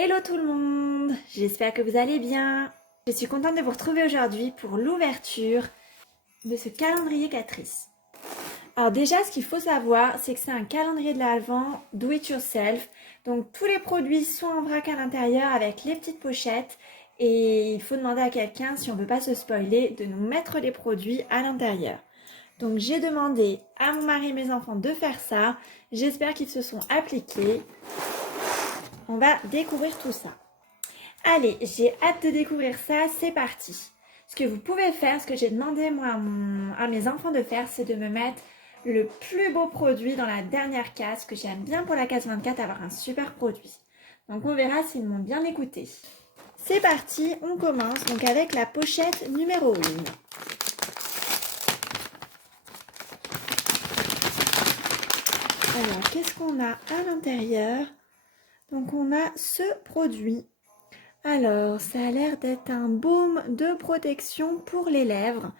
Hello tout le monde, j'espère que vous allez bien. Je suis contente de vous retrouver aujourd'hui pour l'ouverture de ce calendrier Catrice. Alors déjà, ce qu'il faut savoir, c'est que c'est un calendrier de l'Avent do it yourself. Donc tous les produits sont en vrac à l'intérieur avec les petites pochettes. Et il faut demander à quelqu'un, si on ne veut pas se spoiler, de nous mettre les produits à l'intérieur. Donc j'ai demandé à mon mari et mes enfants de faire ça. J'espère qu'ils se sont appliqués. On va découvrir tout ça. Allez, j'ai hâte de découvrir ça, c'est parti. Ce que vous pouvez faire, ce que j'ai demandé moi à mes enfants de faire, c'est de me mettre le plus beau produit dans la dernière case, que j'aime bien pour la case 24 avoir un super produit. Donc on verra s'ils m'ont bien écouté. C'est parti, on commence donc avec la pochette numéro 1. Alors, qu'est-ce qu'on a à l'intérieur? Donc on a ce produit. Alors, ça a l'air d'être un baume de protection pour les lèvres.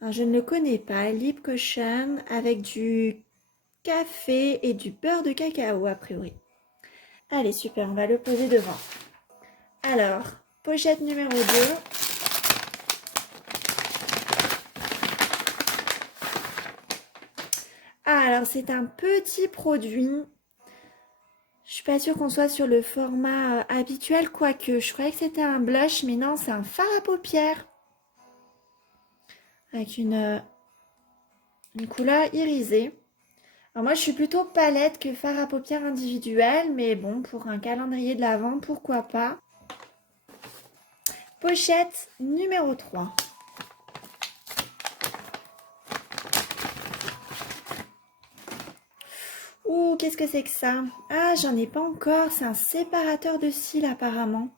Alors, je ne le connais pas, Lip Cushion avec du café et du beurre de cacao a priori. Allez, super, on va le poser devant. Alors, pochette numéro 2. Ah, alors c'est un petit produit. Je suis pas sûre qu'on soit sur le format habituel, quoique je croyais que c'était un blush, mais non, c'est un fard à paupières. Avec une couleur irisée. Alors moi, je suis plutôt palette que fard à paupières individuel, mais bon, pour un calendrier de l'Avent, pourquoi pas. Pochette numéro 3. Ouh, qu'est-ce que c'est que ça? Ah, j'en ai pas encore, c'est un séparateur de cils apparemment.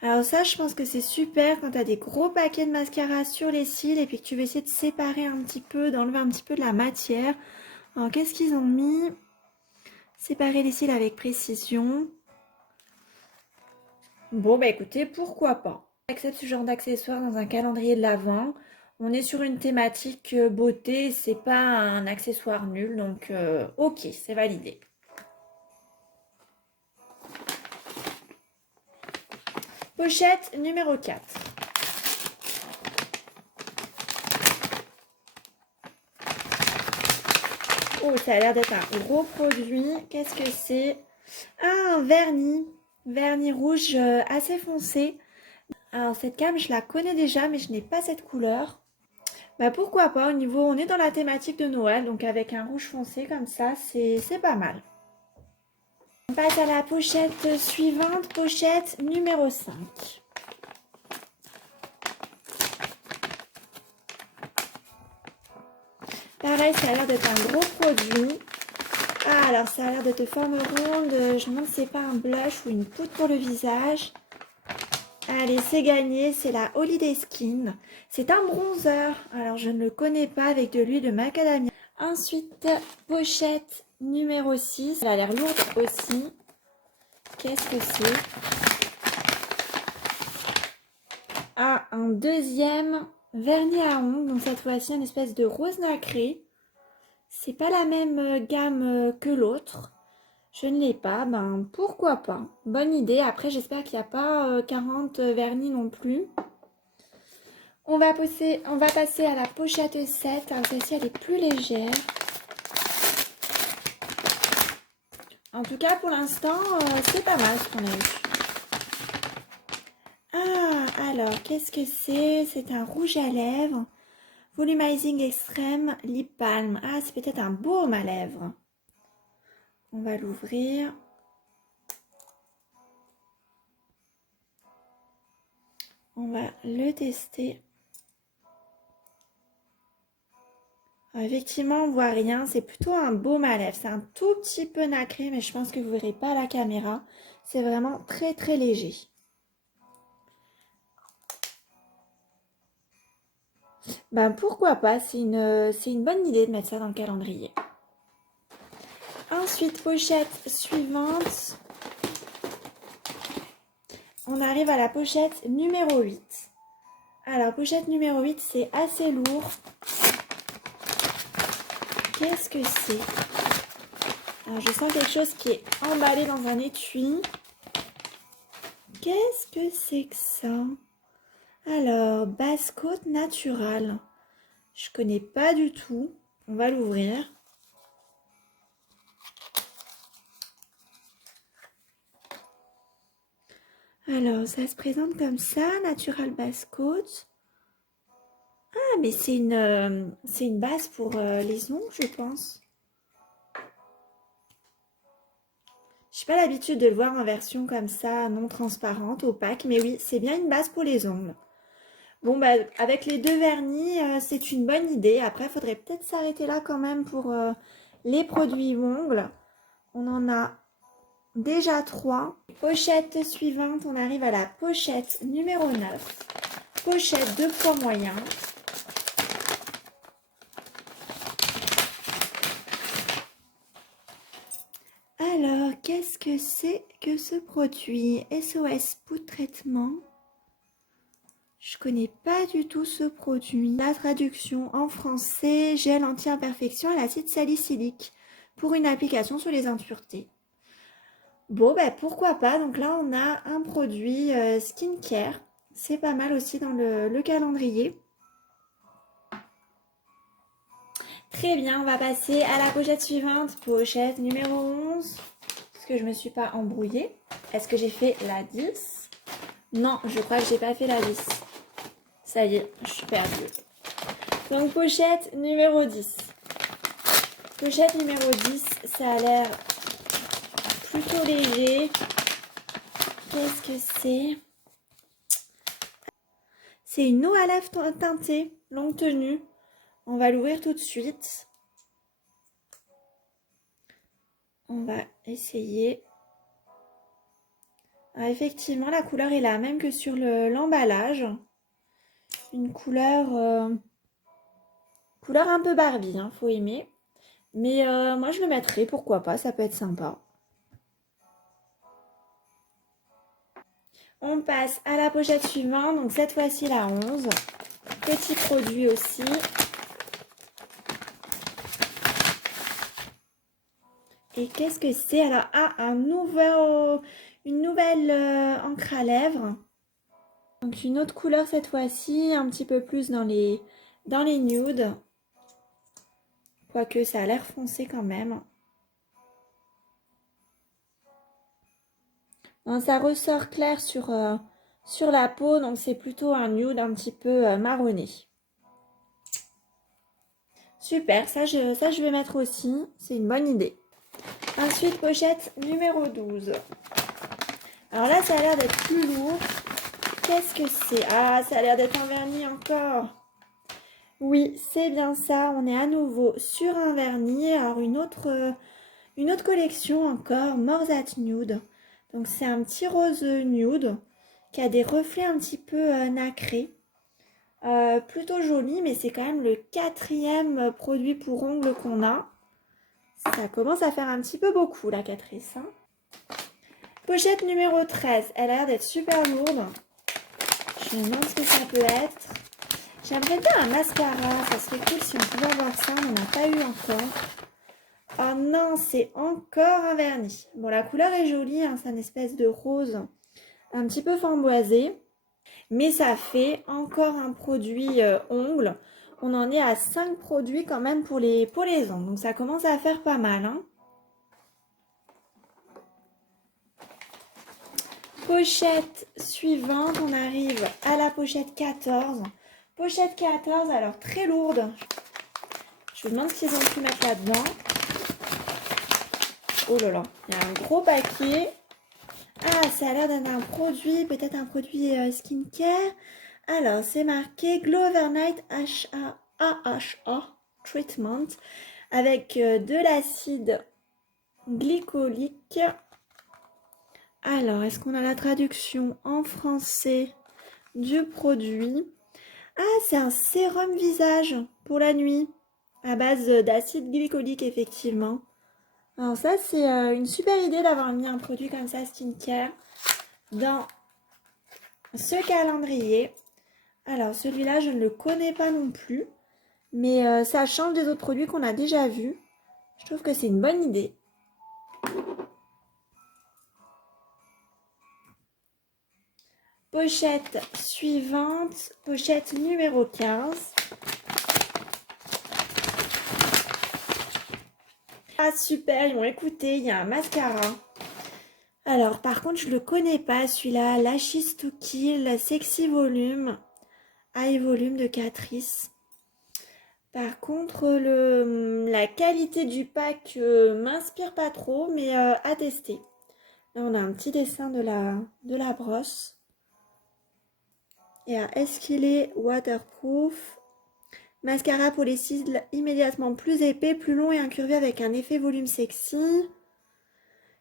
Alors ça, je pense que c'est super quand tu as des gros paquets de mascara sur les cils et puis que tu veux essayer de séparer un petit peu, d'enlever un petit peu de la matière. Alors qu'est-ce qu'ils ont mis? Séparer les cils avec précision. Bon, bah écoutez, pourquoi pas. J'accepte ce genre d'accessoire dans un calendrier de l'Avent. On est sur une thématique beauté, c'est pas un accessoire nul, donc ok, c'est validé. Pochette numéro 4. Oh, ça a l'air d'être un gros produit. Qu'est-ce que c'est? Ah, un vernis. Vernis rouge assez foncé. Alors cette gamme, je la connais déjà, mais je n'ai pas cette couleur. Bah pourquoi pas, au niveau, on est dans la thématique de Noël, donc avec un rouge foncé comme ça, c'est pas mal. On passe à la pochette suivante, pochette numéro 5. Pareil, ça a l'air d'être un gros produit. Ah, alors ça a l'air d'être forme ronde. Je me demande si c'est pas un blush ou une poudre pour le visage. Allez, c'est gagné, c'est la Holiday Skin. C'est un bronzer. Alors, je ne le connais pas avec de l'huile de macadamia. Ensuite, pochette numéro 6. Elle a l'air lourde aussi. Qu'est-ce que c'est? Ah, un deuxième vernis à ongles. Donc, cette fois-ci, une espèce de rose nacré. C'est pas la même gamme que l'autre. Je ne l'ai pas, ben pourquoi pas. Bonne idée. Après, j'espère qu'il n'y a pas 40 vernis non plus. On va passer à la pochette 7. Alors, celle-ci, elle est plus légère. En tout cas, pour l'instant, c'est pas mal ce qu'on a eu. Ah, alors, qu'est-ce que c'est? C'est un rouge à lèvres. Volumizing Extreme Lip Balm. Ah, c'est peut-être un baume à lèvres. On va l'ouvrir. On va le tester. Alors, effectivement, on voit rien. C'est plutôt un baume à lèvres. C'est un tout petit peu nacré, mais je pense que vous ne verrez pas à la caméra. C'est vraiment très très léger. Ben pourquoi pas, c'est une bonne idée de mettre ça dans le calendrier. Ensuite, pochette suivante. On arrive à la pochette numéro 8. Alors, pochette numéro 8, c'est assez lourd. Qu'est-ce que c'est? Alors, je sens quelque chose qui est emballé dans un étui. qu'est-ce que c'est que ça? Alors, base côte naturale. Je connais pas du tout. On va l'ouvrir. Alors, ça se présente comme ça, Natural Base Coat. Ah, mais c'est une base pour les ongles, je pense. Je n'ai pas l'habitude de le voir en version comme ça, non transparente, opaque, mais oui, c'est bien une base pour les ongles. Bon, bah, avec les deux vernis, c'est une bonne idée. Après, il faudrait peut-être s'arrêter là quand même pour les produits ongles. On en a déjà 3. Pochette suivante, on arrive à la pochette numéro 9. Pochette de poids moyen. Alors, qu'est-ce que c'est que ce produit? SOS Poudre Traitement. Je connais pas du tout ce produit. La traduction en français, gel anti-imperfection à l'acide salicylique pour une application sur les impuretés. Bon, ben pourquoi pas. Donc là, on a un produit skincare. C'est pas mal aussi dans le calendrier. Très bien, on va passer à la pochette suivante. Pochette numéro 11. Est-ce que je me suis pas embrouillée? Est-ce que j'ai fait la 10? Non, je crois que j'ai pas fait la 10. Ça y est, je suis perdue. Donc, pochette numéro 10. Pochette numéro 10, ça a l'air plutôt léger. Qu'est-ce que c'est? C'est une eau à lèvres teintée, longue tenue. On va l'ouvrir tout de suite. On va essayer. Ah, effectivement, la couleur est la même que sur l'emballage. Une couleur un peu Barbie, hein, faut aimer. Mais moi, je le mettrai, pourquoi pas, ça peut être sympa. On passe à la pochette suivante, donc cette fois-ci la 11. Petit produit aussi. Et qu'est-ce que c'est? Alors, une nouvelle encre à lèvres. Donc une autre couleur cette fois-ci, un petit peu plus dans les nudes. Quoique ça a l'air foncé quand même. Donc, ça ressort clair sur la peau, donc c'est plutôt un nude un petit peu marronné. Super, ça je vais mettre aussi, c'est une bonne idée. Ensuite, pochette numéro 12. Alors là, ça a l'air d'être plus lourd. Qu'est-ce que c'est? Ah, ça a l'air d'être un vernis encore. Oui, c'est bien ça. On est à nouveau sur un vernis. Alors, une autre collection encore, Morsat Nude. Donc, c'est un petit rose nude qui a des reflets un petit peu nacrés. Plutôt joli, mais c'est quand même le 4e produit pour ongles qu'on a. Ça commence à faire un petit peu beaucoup, la Catrice. Hein. Pochette numéro 13. Elle a l'air d'être super lourde. Je me demande ce que ça peut être. J'aimerais bien un mascara. Ça serait cool si on pouvait avoir ça. On n'en a pas eu encore. Oh non, c'est encore un vernis. Bon, la couleur est jolie. Hein, c'est une espèce de rose un petit peu framboisé. Mais ça fait encore un produit ongle. On en est à 5 produits quand même pour les ongles. Donc ça commence à faire pas mal. Hein. Pochette suivante. On arrive à la pochette 14. Pochette 14, alors très lourde. Je me demande ce qu'ils ont pu mettre là-dedans. Oh là là, il y a un gros paquet. Ah, ça a l'air d'être un produit, peut-être un produit skincare. Alors, c'est marqué Glow Overnight AHA Treatment avec de l'acide glycolique. Alors, est-ce qu'on a la traduction en français du produit? Ah, c'est un sérum visage pour la nuit à base d'acide glycolique, effectivement. Alors ça, c'est une super idée d'avoir mis un produit comme ça, skincare, dans ce calendrier. Alors, celui-là, je ne le connais pas non plus, mais ça change des autres produits qu'on a déjà vus. Je trouve que c'est une bonne idée. Pochette suivante, pochette numéro 15. Ah super, ils m'ont écouté, il y a un mascara. Alors par contre je le connais pas celui-là, Lashes to Kill Sexy Volume, High Volume de Catrice. Par contre la qualité du pack m'inspire pas trop, mais à tester. Là on a un petit dessin de la brosse. Et est-ce qu'il est waterproof? Mascara pour les cils immédiatement plus épais, plus long et incurvé avec un effet volume sexy.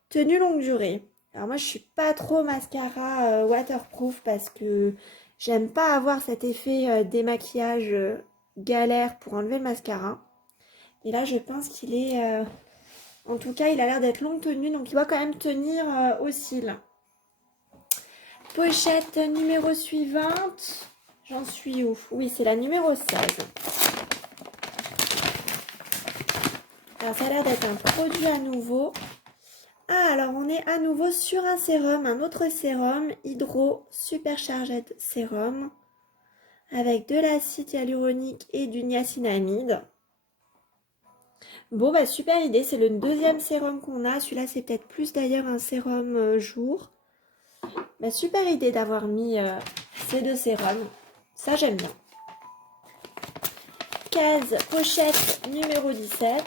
Tenue longue durée. Alors moi je suis pas trop mascara waterproof parce que j'aime pas avoir cet effet démaquillage galère pour enlever le mascara. Et là je pense qu'il est... en tout cas il a l'air d'être longue tenue, donc il doit quand même tenir aux cils. Pochette numéro suivante. J'en suis où? Oui, c'est la numéro 16. Alors, ça a l'air d'être un produit à nouveau. Ah, alors on est à nouveau sur un sérum, un autre sérum, Hydro Supercharged Sérum, avec de l'acide hyaluronique et du niacinamide. Bon, bah super idée, c'est le deuxième sérum qu'on a. Celui-là, c'est peut-être plus d'ailleurs un sérum jour. Bah, super idée d'avoir mis ces deux sérums. Ça, j'aime bien. Case pochette numéro 17.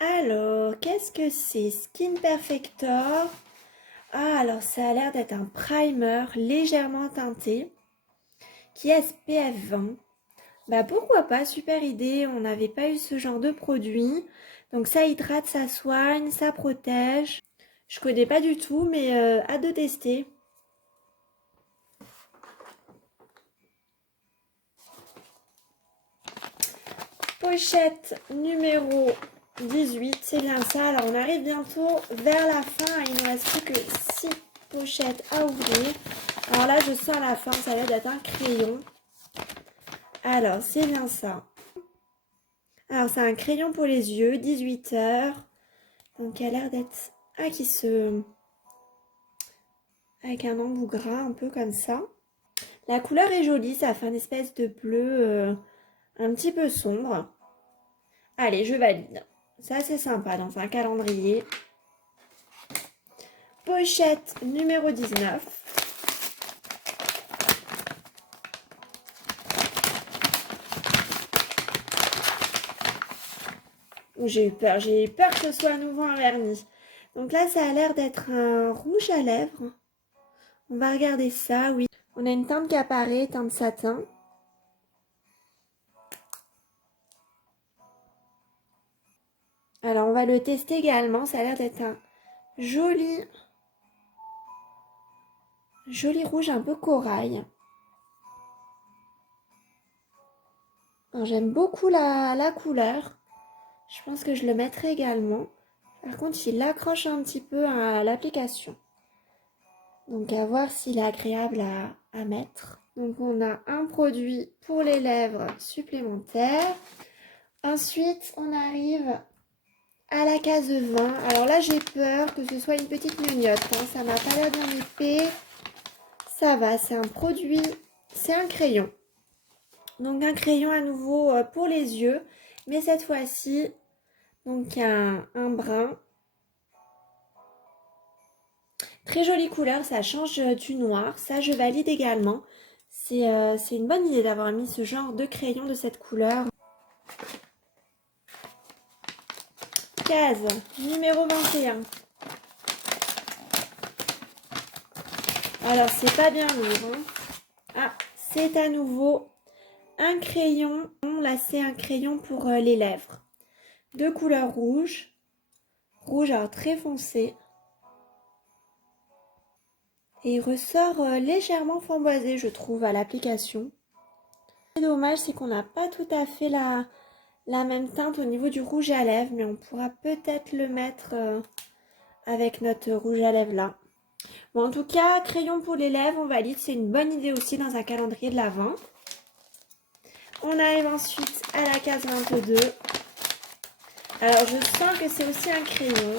Alors, qu'est-ce que c'est? Skin Perfector. Ah, alors ça a l'air d'être un primer légèrement teinté qui est SPF 20. Bah pourquoi pas, super idée, on n'avait pas eu ce genre de produit. Donc ça hydrate, ça soigne, ça protège. Je connais pas du tout, mais hâte de tester. Pochette numéro 18, c'est bien ça. Alors on arrive bientôt vers la fin. Il ne reste plus que 6 pochettes à ouvrir. Alors là je sens la fin, ça a l'air d'être un crayon. Alors c'est bien ça. Alors c'est un crayon pour les yeux, 18 heures. Donc il a l'air d'être... Ah, qui se... avec un embout gras un peu comme ça. La couleur est jolie, ça fait une espèce de bleu un petit peu sombre. Allez, je valide. Ça c'est sympa dans un calendrier. Pochette numéro 19. J'ai eu peur que ce soit à nouveau un vernis. Donc là, ça a l'air d'être un rouge à lèvres. On va regarder ça, oui. On a une teinte qui apparaît, teinte satin. Alors, on va le tester également. Ça a l'air d'être un joli rouge un peu corail. J'aime beaucoup la couleur. Je pense que je le mettrai également. Par contre, il accroche un petit peu à l'application. Donc, à voir s'il est agréable à mettre. Donc, on a un produit pour les lèvres supplémentaire. Ensuite, on arrive à la case 20. Alors là, j'ai peur que ce soit une petite gnognotte. Hein. Ça m'a pas l'air bien épais. Ça va, c'est un produit, c'est un crayon. Donc, un crayon à nouveau pour les yeux. Mais cette fois-ci, donc un brun. Très jolie couleur, ça change du noir. Ça, je valide également. C'est une bonne idée d'avoir mis ce genre de crayon de cette couleur. Case numéro 21. Alors, c'est pas bien lourd. Hein. Ah, c'est à nouveau un crayon. Là, c'est un crayon pour les lèvres. De couleur rouge. Rouge, alors très foncé. Et il ressort légèrement framboisé, je trouve, à l'application. Ce qui est dommage, c'est qu'on n'a pas tout à fait la même teinte au niveau du rouge à lèvres, mais on pourra peut-être le mettre avec notre rouge à lèvres là. Bon, en tout cas, crayon pour les lèvres, on valide, c'est une bonne idée aussi dans un calendrier de l'Avent. On arrive ensuite à la case 22. Alors je sens que c'est aussi un crayon.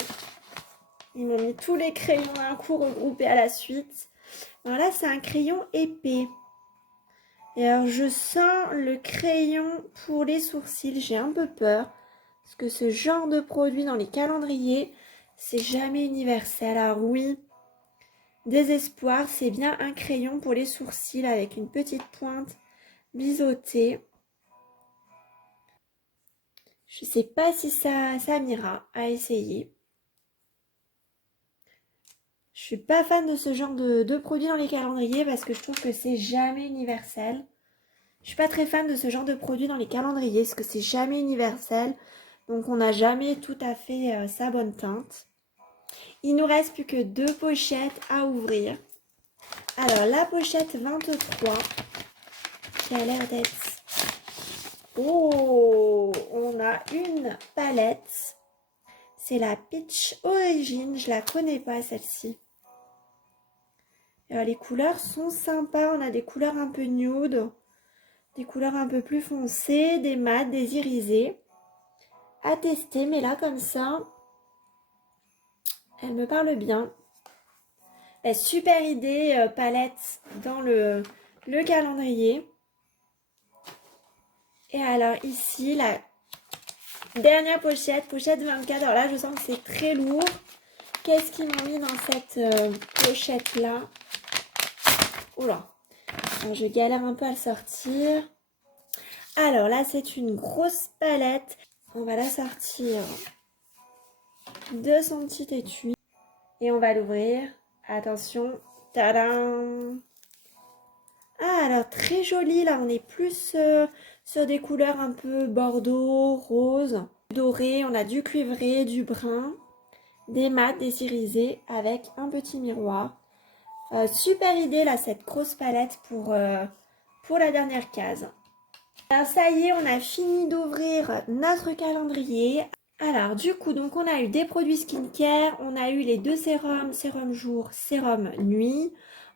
Ils m'ont mis tous les crayons d'un coup regroupés à la suite. Alors là c'est un crayon épais. Et alors je sens le crayon pour les sourcils, j'ai un peu peur. Parce que ce genre de produit dans les calendriers, c'est jamais universel. Alors oui, désespoir, c'est bien un crayon pour les sourcils avec une petite pointe biseautée. Je sais pas si ça m'ira à essayer. Je suis pas fan de ce genre de produit dans les calendriers parce que je trouve que c'est jamais universel. Je suis pas très fan de ce genre de produit dans les calendriers parce que c'est jamais universel. Donc on n'a jamais tout à fait sa bonne teinte. Il nous reste plus que 2 pochettes à ouvrir. Alors la pochette 23 qui a l'air d'être... Oh, on a une palette. C'est la Peach Origin, je la connais pas celle-ci. Les couleurs sont sympas, on a des couleurs un peu nude, des couleurs un peu plus foncées, des mats, des irisés. À tester, mais là comme ça, elle me parle bien. Super idée, palette dans le calendrier. Et alors ici, la dernière pochette, pochette 24. Alors là, je sens que c'est très lourd. Qu'est-ce qu'ils m'ont mis dans cette pochette-là? Oula, je galère un peu à le sortir. Alors là, c'est une grosse palette. On va la sortir de son petit étui. Et on va l'ouvrir. Attention. Tadam! Ah, alors très joli. Là, on est plus sur des couleurs un peu bordeaux, rose, doré. On a du cuivré, du brun, des mats, des irisés avec un petit miroir. Super idée là, cette grosse palette pour la dernière case. Alors ça y est, on a fini d'ouvrir notre calendrier. Alors du coup, donc on a eu des produits skincare, on a eu les 2 sérums, sérum jour, sérum nuit.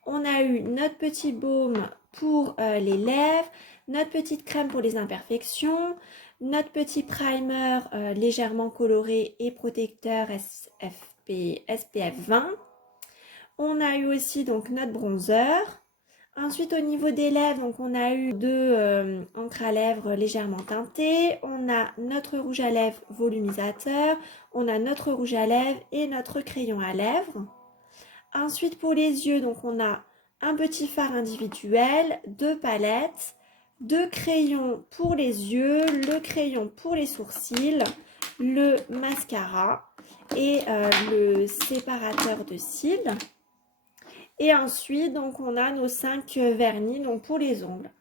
On a eu notre petit baume pour les lèvres, notre petite crème pour les imperfections, notre petit primer légèrement coloré et protecteur SPF 20. On a eu aussi donc notre bronzer. Ensuite, au niveau des lèvres, donc on a eu 2 encres à lèvres légèrement teintées. On a notre rouge à lèvres volumisateur. On a notre rouge à lèvres et notre crayon à lèvres. Ensuite, pour les yeux, donc on a un petit fard individuel, 2 palettes, 2 crayons pour les yeux, le crayon pour les sourcils, le mascara et le séparateur de cils. Et ensuite, donc, on a nos 5 vernis donc pour les ongles.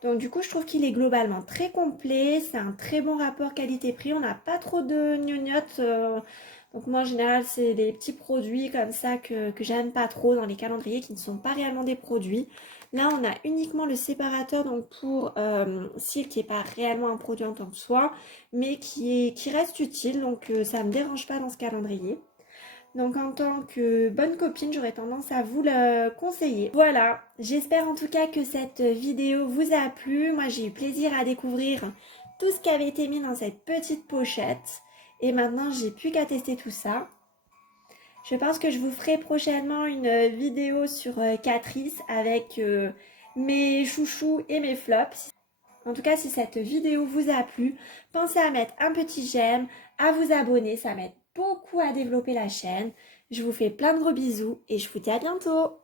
Donc, du coup, je trouve qu'il est globalement très complet. C'est un très bon rapport qualité-prix. On n'a pas trop de gnognottes. Donc, moi, en général, c'est des petits produits comme ça que j'aime pas trop dans les calendriers qui ne sont pas réellement des produits. Là, on a uniquement le séparateur donc pour cils qui n'est pas réellement un produit en tant que soi, mais qui reste utile. Donc, ça ne me dérange pas dans ce calendrier. Donc en tant que bonne copine, j'aurais tendance à vous le conseiller. Voilà, j'espère en tout cas que cette vidéo vous a plu. Moi j'ai eu plaisir à découvrir tout ce qui avait été mis dans cette petite pochette. Et maintenant j'ai plus qu'à tester tout ça. Je pense que je vous ferai prochainement une vidéo sur Catrice avec mes chouchous et mes flops. En tout cas, si cette vidéo vous a plu, pensez à mettre un petit j'aime, à vous abonner, ça m'aide beaucoup à développer la chaîne. Je vous fais plein de gros bisous et je vous dis à bientôt.